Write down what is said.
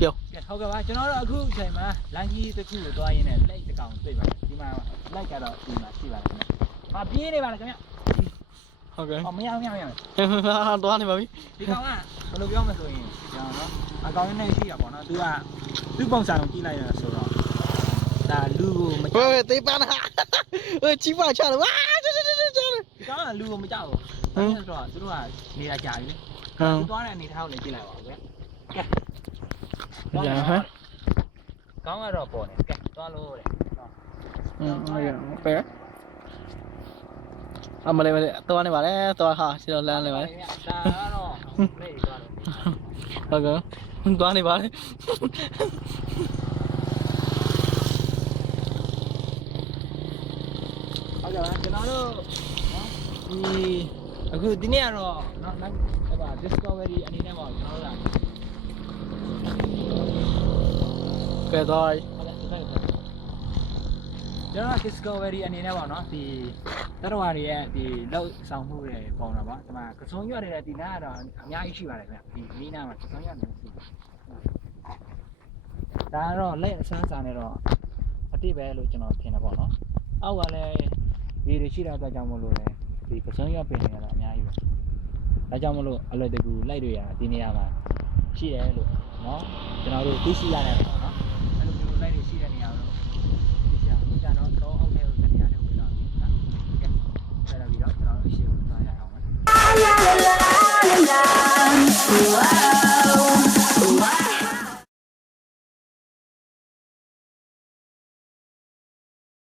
ပြော ဟုတ်ကဲ့ပါကျွန်တော်တို့အခုအချိန်မှာလမ်းကြီးတစ်ခုကိုသွားရင်းနဲ့လက်တစ်ကောင်တွေ့ပါတယ်ဒီမှာလိုက်ကတော့ဒီမှာရှိပါတယ်ခင်ဗျဟာပြေးနေပါလားခင်ဗျ ဟုတ်ကဲ့ အော်မရအောင် သွားနေပါပြီ ဒီကောင်ကဘယ်လိုပြောမဆိုရင်ကျွန်တော်နော်အကောင်နဲ့ရှိရပါတော့သူကသူ့ပုံစံကိုကြည့်လိုက်ရဆိုတော့ဒါလူကိုမကြောက် ဝေးသေးပါနာချီပါချတယ်ဝါချာ ဒီကောင်ကလူကိုမကြောက်ဘူးအဲ့ဒါဆိုတော့သူတို့ကနေရာကြာပြီသူသွားတဲ့အနေထားကိုလည်းကြည့်လိုက်ပါဦးဗျရဟမ် ကောင်းကတော့ပေါ်နေကဲသွားလို့တဲ့ ဟုတ်ကဲ့ပဲအမလေးမလေးသွားနေပါလေသွားဟာခြေတော်လမ်းနေပါလေ ဒါကတော့လက်ရသွားတယ် ဟုတ်ကဲ့သွားနေပါလေ ဟုတ်ကဲ့ပါကျွန်တော်တို့နော်ဒီအခုဒီနေ့ကတော့နော်ဟိုပါ discovery အနေနဲ့ပေါ့ကျွန်တော်တို့က ကဲသွား ဟုတ်ကဲ့ကျွန်တော်တို့ discovery အနေနဲ့ပေါ့နော်ဒီတရဝါတွေရဲ့ဒီလောက်ဆောင်မှုတွေပုံတော့ပေါ့ဒီမှာကစုံရွက်နေတဲ့ဒီနားကတော့အများကြီးရှိပါတယ်ခင်ဗျဒီမီးနားမှာကစုံရွက်နေရှိဒါကတော့လက်အစမ်းစာနဲ့တော့အတိပဲလို့ကျွန်တော်ထင်တယ်ပေါ့နော်အောက်ကလည်းဒီတွေရှိတဲ့အတွက်ကြောင့်မလို့လေဒီကစုံရွက်ပင်တွေကတော့အများကြီးပဲဒါကြောင့်မလို့အလွယ်တကူလိုက်တွေရဒီနေရာမှာရှိတယ်လို့နော်ကျွန်တော်တို့သိရှိရတယ်